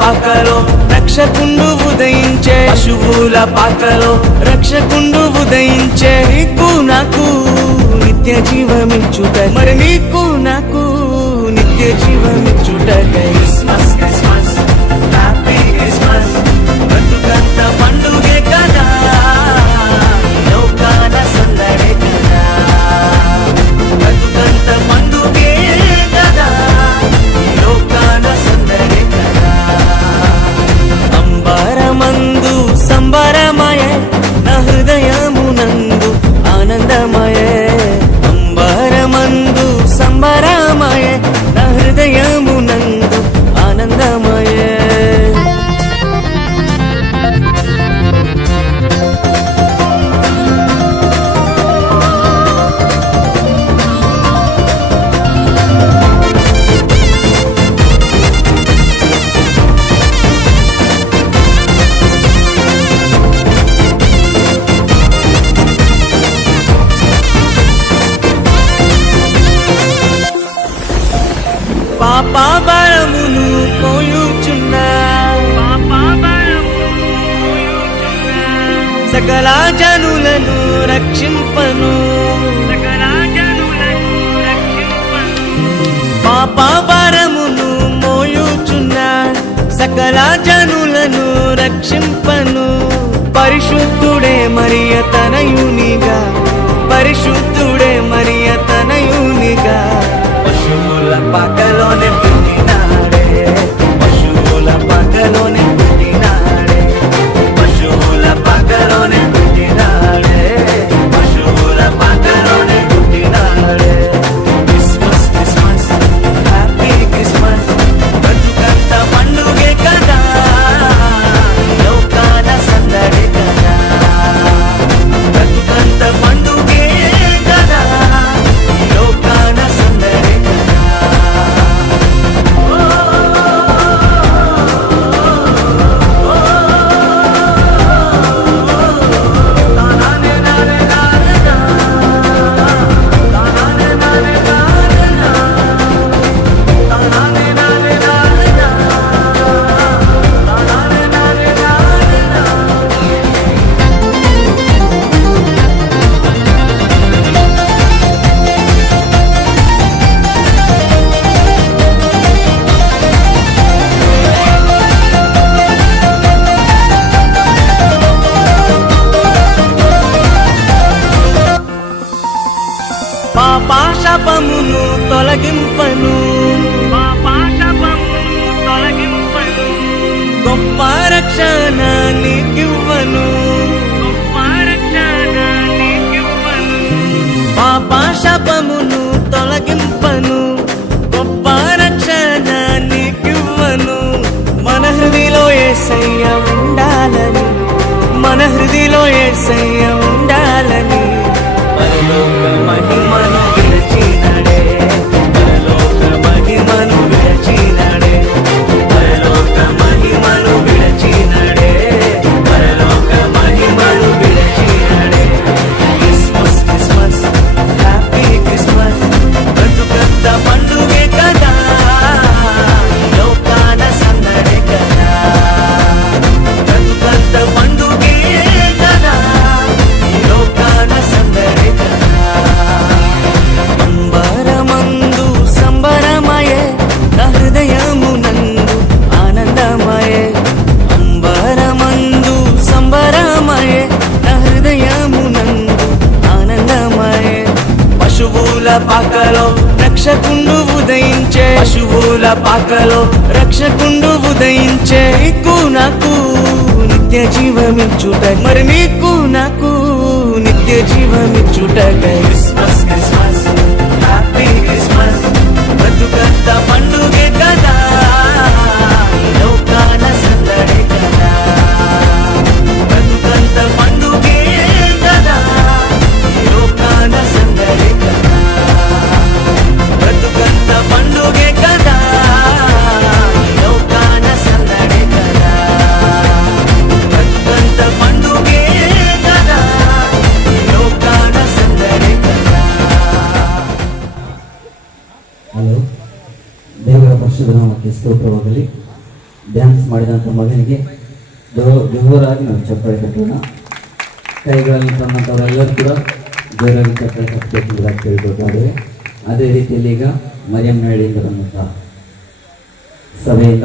పాకలో రక్షకుండు ఉదయించే, పశువుల పాకలో రక్షకుండు ఉదయించే. నీకు నాకు నిత్య జీవమిచ్చుట, మరి నీకు నాకు నిత్య జీవమిచ్చుటకై క్రిస్మస్ క్రిస్మస్ హ్యాపీ క్రిస్మస్. బ్రతుకంత పండుగే కదా, లోకాన సందడే కదా. బ్రతుకంత పండుగే కదా, లోకాన సందడే కదా. అంబరమందు సంబరమయే, నా హృదయమునందు ఆనందమయే. అంబరమందు సంబరమయే, నా హృదయమునందు ఆనందమయే. పాపబలమును పోయుచున్నా, సకల జనులను రక్షింపను. పాపభారమును మోయుచున్నా, సకల జనులను రక్షింపను. పరిశుద్ధుడే మరియ తనయునిగా, పరిశుద్ధుడే మరియ తనయునిగా. పశువుల పాకలోనే పుట్టినాడే, పశువుల పాకలోనే పుట్టినాడే. పశువుల పాకలోనే పుట్టినాడే, పశువుల పాకలోనే పుట్టినాడే. Christmas Christmas happy Christmas. బ్రతుకంత పండుగే కదా, లోకాన సందడే కదా. బ్రతుకంత పండుగే కదా, లోకాన సందడే కదా. పాపశాపమును తొలగింపను, గొప్ప రక్షణ నీకివ్వను. పాపశాపమును తొలగింపను, గొప్ప రక్షణ నీకివ్వను. మన హృదిలో యేసయ్య ఉండాలని, మన హృదిలో యేసయ్య ఉండాలని. పరలోక మహిమను విరచినడే, పరలోక మహిమను విరచినడే. పరలోక మహిమను విరచినడే, పరలోక మహిమను విరచినడే. Christmas Christmas happy Christmas. బ్రతుకంత పండుగే కదా, లోకాన సందడే కదా. బ్రతుకంత పండుగే కదా, లోకాన సందడే కదా. అంబరమందు సంబరమయే, నా హృదయమునందు ఆనందమయే. అంబరమందు సంబరమయే, నా హృదయమునందు ఆనందమయే. పశువుల పాకలో రక్షకుండు ఉదయించే, పశువుల పాకలో రక్షకుండు ఉదయించే. నీకు నాకు నిత్య జీవమిచ్చుట, మరి నీకు నాకు నిత్య జీవమిచ్చుటకై క్రిస్మస్ క్రిస్మస్ హ్యాపీ క్రిస్మస్. బ్రతుకంత పండుగే కదా, లోకాన సందడే కదా. బ్రతుకంత పండుగే కదా, లోకాన సందడే కదా. బ్రతుకంత పండుగే కదా, లోకాన సందడే కదా. బ్రతుకంత పండుగే కదా, లోకాన సందడే కదా. హలో, దేవుల పరిశుద్ధ నామమునకు స్తోత్రములు. ಡ್ಯಾನ್ಸ್ ಮಾಡಿದಂಥ ಮಗನಿಗೆ ಜೋರಾಗಿ ನಾವು ಚಪ್ಪಾಳೆ ಕಟ್ಟೋಣ. ಕೈಗಳಲ್ಲಿ ತಮ್ಮಂಥವರೆಲ್ಲರೂ ಕೂಡ ಜೋರಾಗಿ ಚಪ್ಪಾಳೆ ಕಟ್ಟಬೇಕೆಂಬುದಾಗಿ ಕೇಳಿಕೊಳ್ತಾಯಿದ್ದೇವೆ. ಅದೇ ರೀತಿಯಲ್ಲಿ ಈಗ ಮರಿಯಮ್ಮ ಹೇಳಿದಂಥ ಸಭೆಯಿಂದ